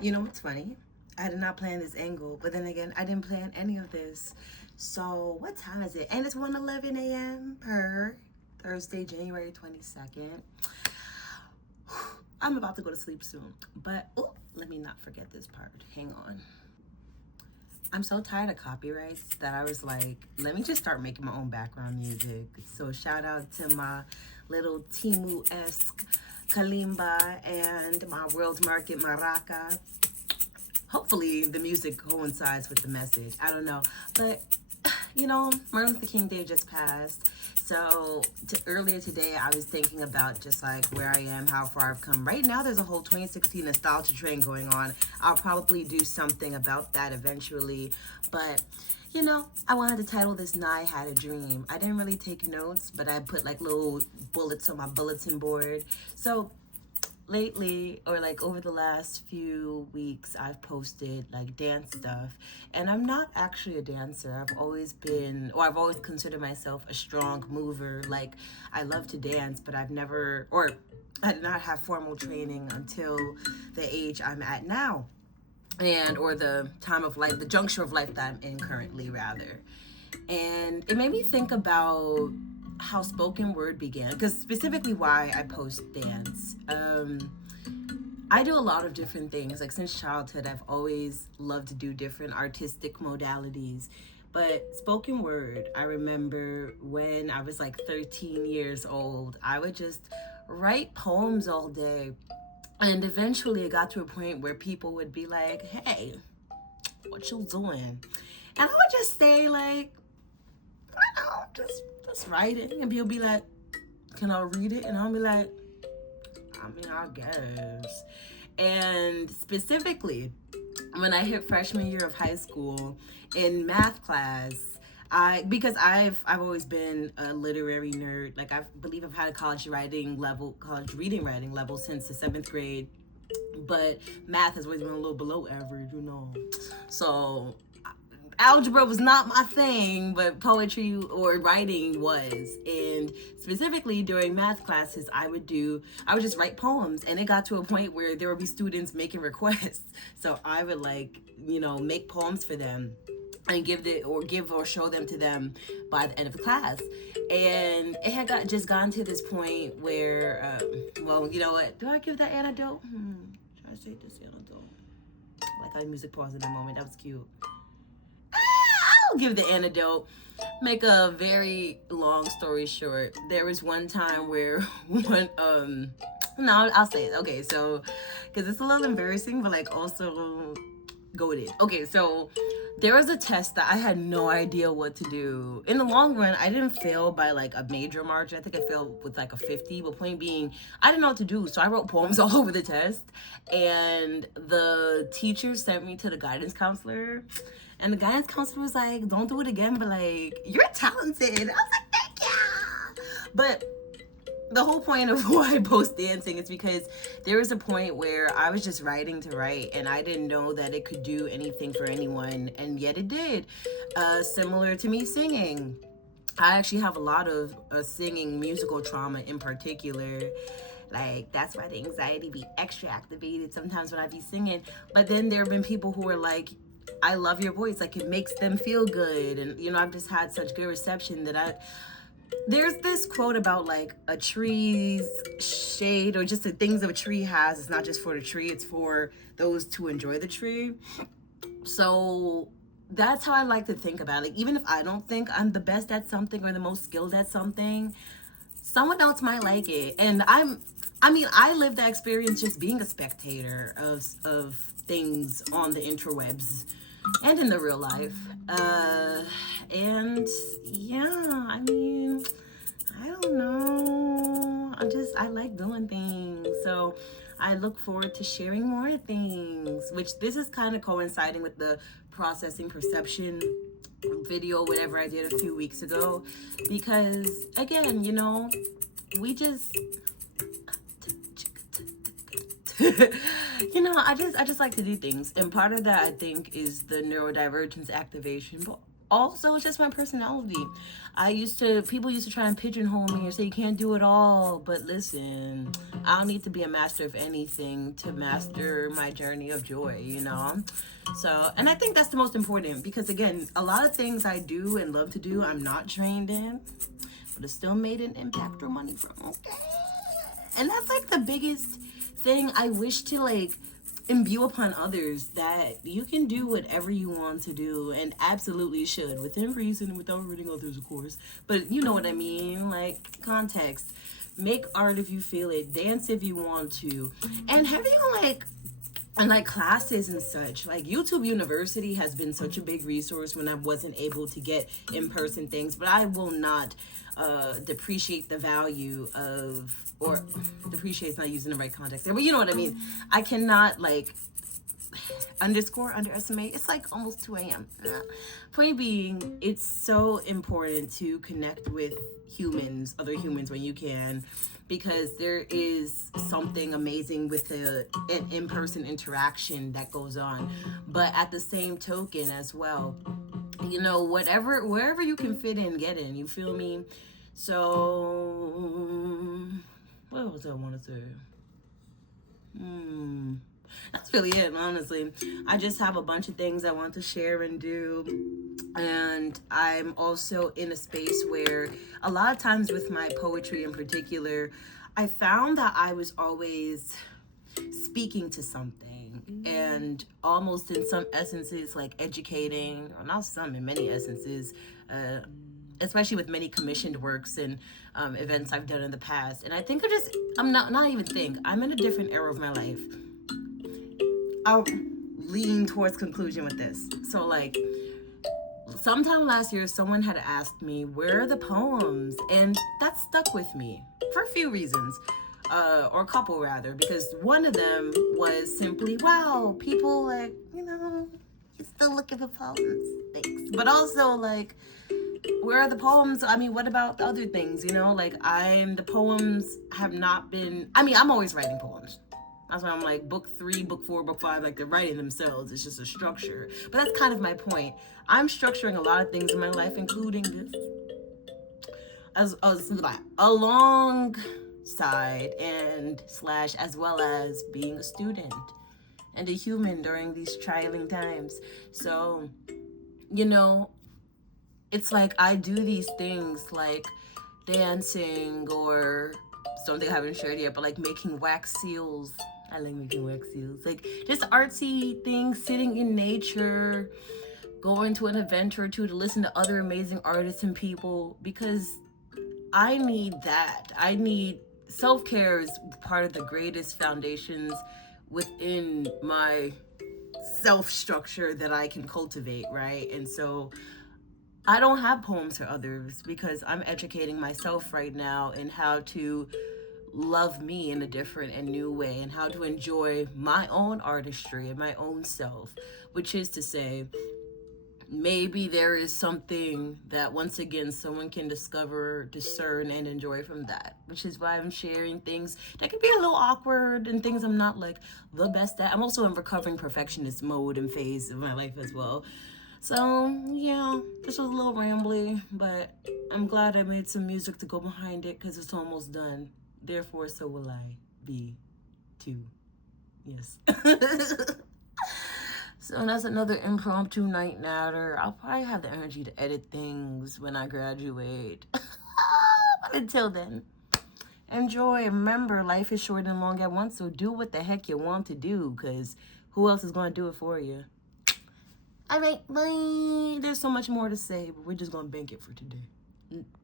You know what's funny? I did not plan this angle, but then again, I didn't plan any of this. So, what time is it? And it's 1:11 a.m. per Thursday, January 22nd. I'm about to go to sleep soon. But, oh, let me not forget this part. Hang on. I'm so tired of copyrights that I was like, let me just start making my own background music. So, shout out to my little Timu-esque kalimba and my world market maraca. Hopefully the music coincides with the message. I don't know. But, Martin Luther King Day just passed. So earlier today, I was thinking about just like where I am, how far I've come. Right now, there's a whole 2016 nostalgia train going on. I'll probably do something about that eventually. But, I wanted to title this "Now I Had a Dream." I didn't really take notes, but I put like little bullets on my bulletin board. So lately, or like over the last few weeks, I've posted like dance stuff, and I'm not actually a dancer. I've always considered myself a strong mover. Like, I love to dance, but I did not have formal training until the age I'm at now, or the time of life, the juncture of life that I'm in currently, rather. And it made me think about how spoken word began, because specifically why I post dance. I do a lot of different things. Like, since childhood, I've always loved to do different artistic modalities. But spoken word, I remember when I was like 13 years old, I would just write poems all day. And eventually it got to a point where people would be like, hey, what you doing? And I would just say, like, I know, just write it. And people be like, can I read it? And I'll be like, I mean, I guess. And specifically, when I hit freshman year of high school in math class, because I've always been a literary nerd. Like, I believe I've had a college reading writing level since the 7th grade. But math has always been a little below average. So algebra was not my thing, but poetry or writing was. And specifically during math classes, I would just write poems, and it got to a point where there would be students making requests. So I would make poems for them and give or show them to them by the end of the class. And it had gotten to this point where, well, you know what? Do I give that anecdote? Should I say this anecdote? Like, I music pause in that moment. That was cute. I'll give the anecdote. Make a very long story short. There was one time where no, I'll say it. Okay, so because it's a little embarrassing, but like also goated. Okay, so there was a test that I had no idea what to do. In the long run, I didn't fail by like a major margin. I think I failed with like a 50, but point being, I didn't know what to do. So I wrote poems all over the test, and the teacher sent me to the guidance counselor. And the guidance counselor was like, don't do it again, but like, you're talented. I was like, thank you. But the whole point of why I post dancing is because there was a point where I was just writing to write, and I didn't know that it could do anything for anyone, and yet it did. Similar to me singing. I actually have a lot of singing musical trauma in particular. Like, that's why the anxiety be extra activated sometimes when I be singing. But then there have been people who are like, I love your voice. Like, it makes them feel good. And, I've just had such good reception that there's this quote about like a tree's shade, or just the things a tree has. It's not just for the tree, it's for those to enjoy the tree. So that's how I like to think about it. Like, even if I don't think I'm the best at something or the most skilled at something, someone else might like it. And I lived that experience just being a spectator of things on the interwebs and in the real life. And yeah, I don't know. I like doing things. So I look forward to sharing more things, which this is kind of coinciding with the processing perception video, whatever I did a few weeks ago. Because again, we just I just like to do things, and part of that I think is the neurodivergence activation. But also it's just my personality. People used to try and pigeonhole me or say you can't do it all, but listen, I don't need to be a master of anything to master my journey of joy, you know. So, and I think that's the most important, because again, a lot of things I do and love to do I'm not trained in, but it still made an impact or money from. Okay. And that's like the biggest thing I wish to like imbue upon others, that you can do whatever you want to do, and absolutely should, within reason and without hurting others, of course. But you know what I mean, like context. Make art if you feel it, dance if you want to, and having like and like classes and such, like YouTube University has been such a big resource when I wasn't able to get in-person things. But I will not depreciate the value of, or depreciate is not using the right context there, but you know what I mean. I cannot like underestimate. It's like almost 2 a.m. Point being, it's so important to connect with other humans when you can, because there is something amazing with an in-person interaction that goes on. But at the same token as well, you know, wherever you can fit in, get in, you feel me? So what was I want to say? That's really it, honestly. I just have a bunch of things I want to share and do. And I'm also in a space where a lot of times with my poetry in particular, I found that I was always speaking to something, and almost in some essences like educating, or not some, in many essences, especially with many commissioned works and events I've done in the past. And I think I'm not even think, I'm in a different era of my life. I'll lean towards conclusion with this. So like, sometime last year, someone had asked me, where are the poems? And that stuck with me for a few reasons. Or a couple rather, because one of them was simply, wow, people like, you know, you're still looking for poems. Thanks. But also like, where are the poems? I mean, what about other things? You know, like the poems have not been, I mean, I'm always writing poems. That's why I'm like book 3, book 4, book 5, like they're writing themselves. It's just a structure. But that's kind of my point. I'm structuring a lot of things in my life, including this, alongside and slash as well as being a student and a human during these trying times. So, you know, it's like I do these things like dancing, or something I haven't shared yet, but like making wax seals. I like making wax seals. Like just artsy things, sitting in nature, going to an event or two to listen to other amazing artists and people, because I need that. I need self-care is part of the greatest foundations within my self structure that I can cultivate, right? And so I don't have poems for others, because I'm educating myself right now in how to love me in a different and new way, and how to enjoy my own artistry and my own self, which is to say, maybe there is something that once again someone can discover, discern, and enjoy from that, which is why I'm sharing things that can be a little awkward and things I'm not like the best at. I'm also in recovering perfectionist mode and phase of my life as well. So yeah, this was a little rambly, but I'm glad I made some music to go behind it, because it's almost done. Therefore, so will I be too. Yes. So that's another impromptu night natter. I'll probably have the energy to edit things when I graduate. But until then, enjoy. Remember, life is short and long at once, so do what the heck you want to do, because who else is going to do it for you? All right, bye. There's so much more to say, but we're just going to bank it for today.